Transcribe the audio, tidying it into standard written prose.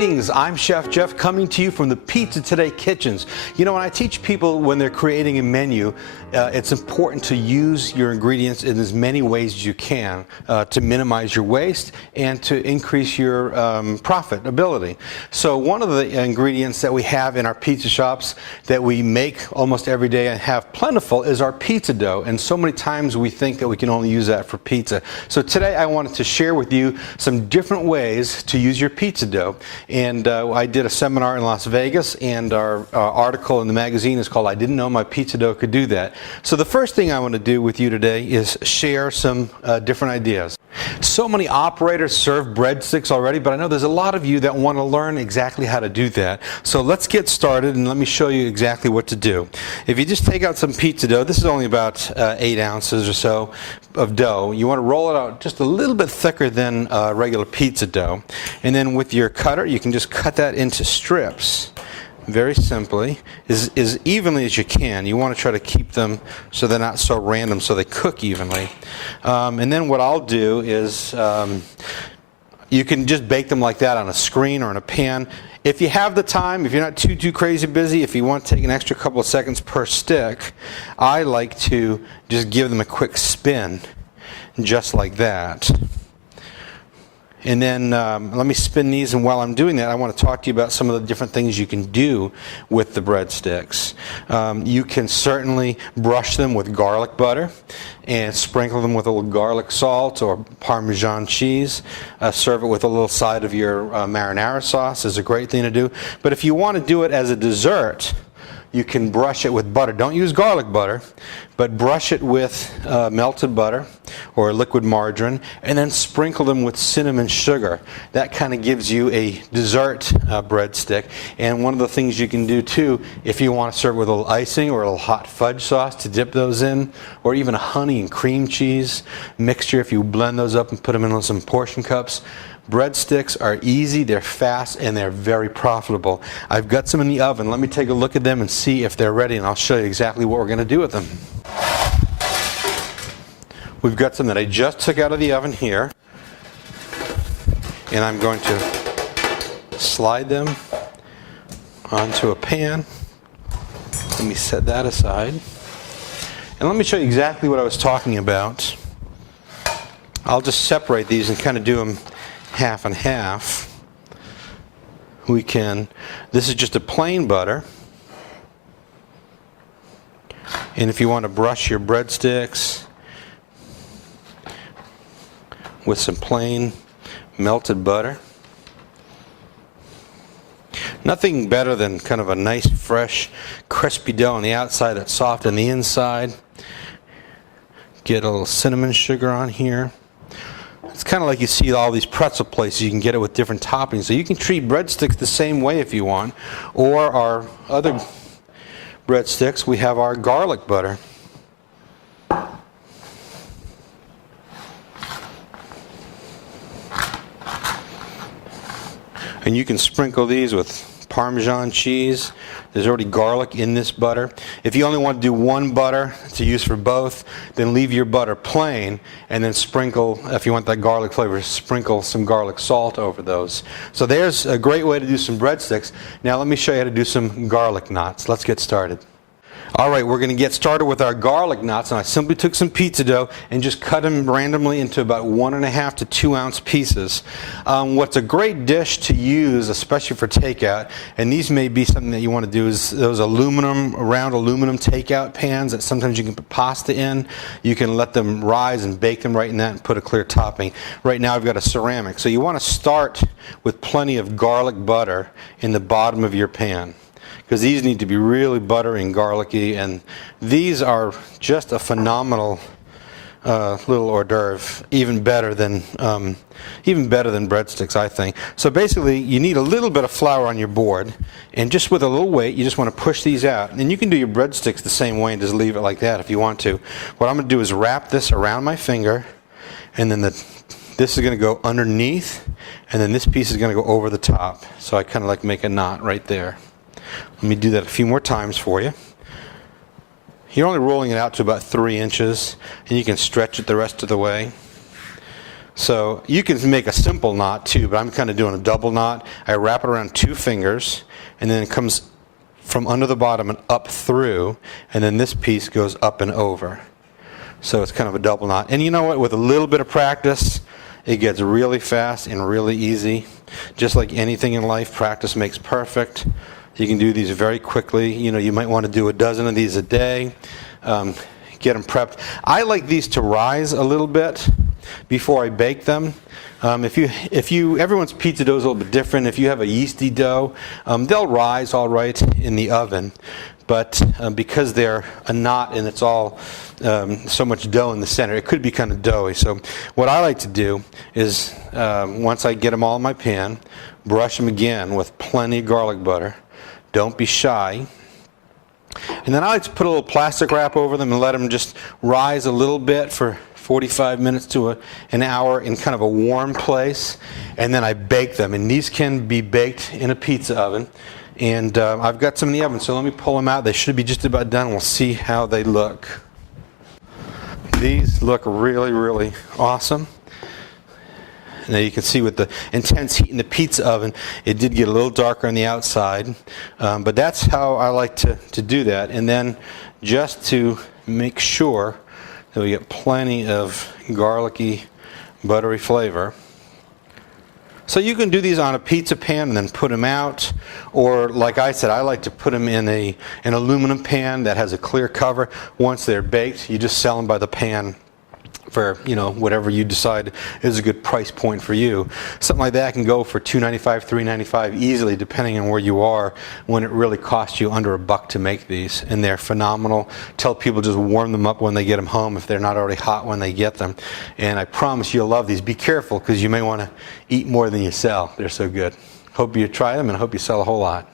Greetings, I'm Chef Jeff coming to you from the Pizza Today kitchens. You know, when I teach people when they're creating a menu, it's important to use your ingredients in as many ways as you can to minimize your waste and to increase your profitability. So one of the ingredients that we have in our pizza shops that we make almost every day and have plentiful is our pizza dough. And so many times we think that we can only use that for pizza. So today I wanted to share with you some different ways to use your pizza dough. And I did a seminar in Las Vegas, and our article in the magazine is called "I Didn't Know My Pizza Dough Could Do That." So the first thing I want to do with you today is share some different ideas. So many operators serve breadsticks already, but I know there's a lot of you that want to learn exactly how to do that. So let's get started and let me show you exactly what to do. If you just take out some pizza dough, this is only about 8 ounces or so of dough. You want to roll it out just a little bit thicker than regular pizza dough. And then with your cutter, you can just cut that into strips. Very simply, as evenly as you can. You want to try to keep them so they're not so random, so they cook evenly. And then what I'll do is you can just bake them like that on a screen or in a pan. If you have the time, if you're not too crazy busy, if you want to take an extra couple of seconds per stick, I like to just give them a quick spin, just like that. And then let me spin these, and while I'm doing that, I want to talk to you about some of the different things you can do with the breadsticks. You can certainly brush them with garlic butter and sprinkle them with a little garlic salt or Parmesan cheese. Serve it with a little side of your marinara sauce is a great thing to do. But if you want to do it as a dessert, you can brush it with butter. Don't use garlic butter, but brush it with melted butter or liquid margarine, and then sprinkle them with cinnamon sugar. That kind of gives you a dessert breadstick. And one of the things you can do too, if you want to serve with a little icing or a little hot fudge sauce to dip those in, or even a honey and cream cheese mixture, if you blend those up and put them in some portion cups. Breadsticks are easy, they're fast, and they're very profitable. I've got some in the oven. Let me take a look at them and see if they're ready, and I'll show you exactly what we're going to do with them. We've got some that I just took out of the oven here, and I'm going to slide them onto a pan. Let me set that aside. And let me show you exactly what I was talking about. I'll just separate these and kind of do them half and half. This is just a plain butter. And if you want to brush your breadsticks with some plain melted butter. Nothing better than kind of a nice, fresh, crispy dough on the outside that's soft on the inside. Get a little cinnamon sugar on here. It's kind of like you see all these pretzel places. You can get it with different toppings. So you can treat breadsticks the same way if you want. Or our other breadsticks, we have our garlic butter. And you can sprinkle these with Parmesan cheese. There's already garlic in this butter. If you only want to do one butter to use for both, then leave your butter plain and then sprinkle, if you want that garlic flavor, sprinkle some garlic salt over those. So there's a great way to do some breadsticks. Now let me show you how to do some garlic knots. Let's get started. Alright, we're going to get started with our garlic knots, and I simply took some pizza dough and just cut them randomly into about 1.5 to 2 ounce pieces. What's a great dish to use, especially for takeout, and these may be something that you want to do, is those round aluminum takeout pans that sometimes you can put pasta in. You can let them rise and bake them right in that and put a clear topping. Right now I've got a ceramic, so you want to start with plenty of garlic butter in the bottom of your pan, because these need to be really buttery and garlicky, and these are just a phenomenal little hors d'oeuvre, even better than breadsticks, I think. So basically, you need a little bit of flour on your board, and just with a little weight, you just want to push these out. And you can do your breadsticks the same way and just leave it like that if you want to. What I'm going to do is wrap this around my finger, and then this is going to go underneath, and then this piece is going to go over the top. So I kind of like make a knot right there. Let me do that a few more times for you. You're only rolling it out to about 3 inches, and you can stretch it the rest of the way. So you can make a simple knot too, but I'm kind of doing a double knot. I wrap it around 2 fingers, and then it comes from under the bottom and up through, and then this piece goes up and over. So it's kind of a double knot. And you know what? With a little bit of practice, it gets really fast and really easy. Just like anything in life, practice makes perfect. You can do these very quickly. You know, you might want to do a dozen of these a day. Get them prepped. I like these to rise a little bit before I bake them. Everyone's pizza dough is a little bit different. If you have a yeasty dough, they'll rise all right in the oven. But because they're a knot and it's all so much dough in the center, it could be kind of doughy. So what I like to do is, once I get them all in my pan, brush them again with plenty of garlic butter. Don't be shy. And then I like to put a little plastic wrap over them and let them just rise a little bit for 45 minutes to an hour in kind of a warm place. And then I bake them. And these can be baked in a pizza oven. And I've got some in the oven, so let me pull them out. They should be just about done. We'll see how they look. These look really, really awesome. Now you can see with the intense heat in the pizza oven, it did get a little darker on the outside. But that's how I like to do that. And then just to make sure that we get plenty of garlicky, buttery flavor. So you can do these on a pizza pan and then put them out, or like I said, I like to put them in an aluminum pan that has a clear cover. Once they're baked, you just sell them by the pan for, you know, whatever you decide is a good price point for you. Something like that can go for $2.95, $3.95 easily, depending on where you are, when it really costs you under $1 to make these. And they're phenomenal. Tell people just warm them up when they get them home if they're not already hot when they get them. And I promise you'll love these. Be careful, because you may want to eat more than you sell. They're so good. Hope you try them, and I hope you sell a whole lot.